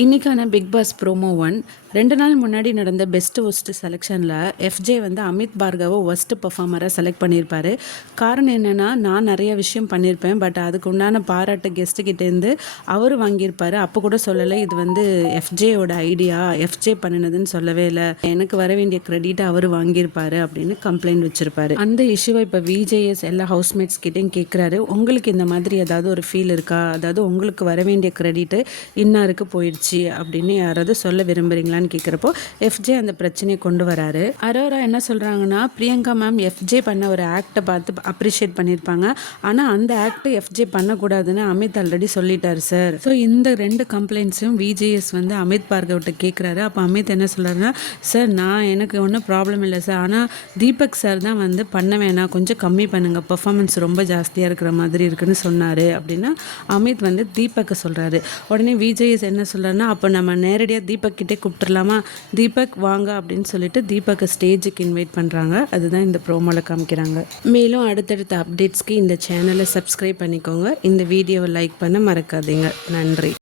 இன்றைக்கான big pass promo one ரெண்டு நாள் முன்னாடி நடந்த பெஸ்ட் ஒஸ்ட் செலெக்ஷனில் எஃப்ஜே வந்து அமித் பார்கவை ஒஸ்ட் பர்ஃபார்மராக செலக்ட் பண்ணியிருப்பாரு. காரணம் என்னென்னா நான் நிறைய விஷயம் பண்ணியிருப்பேன். பட் அதுக்கு உண்டான பாராட்டு கெஸ்ட்டுக்கிட்டேருந்து அவர் வாங்கியிருப்பார். அப்போ கூட சொல்லலை இது வந்து எஃப்ஜேயோட ஐடியா எஃப்ஜே பண்ணினதுன்னு சொல்லவே இல்லை. எனக்கு வர வேண்டிய கிரெடிட் அவர் வாங்கியிருப்பார் அப்படின்னு கம்ப்ளைண்ட் வச்சுருப்பாரு. அந்த இஷ்யூவை இப்போ விஜேஎஸ் எல்லா ஹவுஸ்மேட்ஸ் கிட்டேயும் கேட்குறாரு உங்களுக்கு இந்த மாதிரி ஏதாவது ஒரு ஃபீல் இருக்கா? அதாவது உங்களுக்கு வர வேண்டிய க்ரெடிட்டு இன்னாருக்கு போயிடுச்சு. அப்படின்னு யாராவது சொல்ல விரும்புறீங்களான்னு கேட்குறப்போ எஃப்ஜே அந்த பிரச்சனையை கொண்டு வராரு. அரோரா என்ன சொல்கிறாங்கன்னா பிரியங்கா மேம் எஃப்ஜே பண்ண ஒரு ஆக்டை பார்த்து அப்ரிஷியேட் பண்ணியிருப்பாங்க ஆனால் அந்த ஆக்டை எஃப்ஜே பண்ணக்கூடாதுன்னு அமித் ஆல்ரெடி சொல்லிட்டார் சார் ஸோ இந்த ரெண்டு கம்ப்ளைண்ட்ஸும் விஜேஎஸ் வந்து அமித் பார்கவ்கிட்ட கேட்குறாரு அப்போ அமித் என்ன சொல்கிறாருன்னா சார் நான் எனக்கு ஒன்றும் ப்ராப்ளம் இல்லை சார் ஆனால் தீபக் சார் தான் வந்து பண்ண வேணாம். கொஞ்சம் கம்மி பண்ணுங்கள் பர்ஃபாமன்ஸ் ரொம்ப ஜாஸ்தியாக இருக்கிற மாதிரி இருக்குன்னு சொன்னார். அப்படின்னா அமித் வந்து தீபக்கை சொல்கிறாரு உடனே விஜேஎஸ் என்ன சொல்கிறார் சொல்கிறாருன்னா அப்போ நம்ம நேரடியாக தீபக் கிட்டே தீபக் வாங்க அப்படின்னு சொல்லிட்டு தீபக்கை ஸ்டேஜுக்கு இன்வைட் பண்ணுறாங்க அதுதான் இந்த ப்ரோமோவில் காமிக்கிறாங்க. மேலும் அடுத்தடுத்த அப்டேட்ஸ்க்கு இந்த சேனலை சப்ஸ்கிரைப் பண்ணிக்கோங்க. இந்த வீடியோவை லைக் பண்ண மறக்காதீங்க. நன்றி.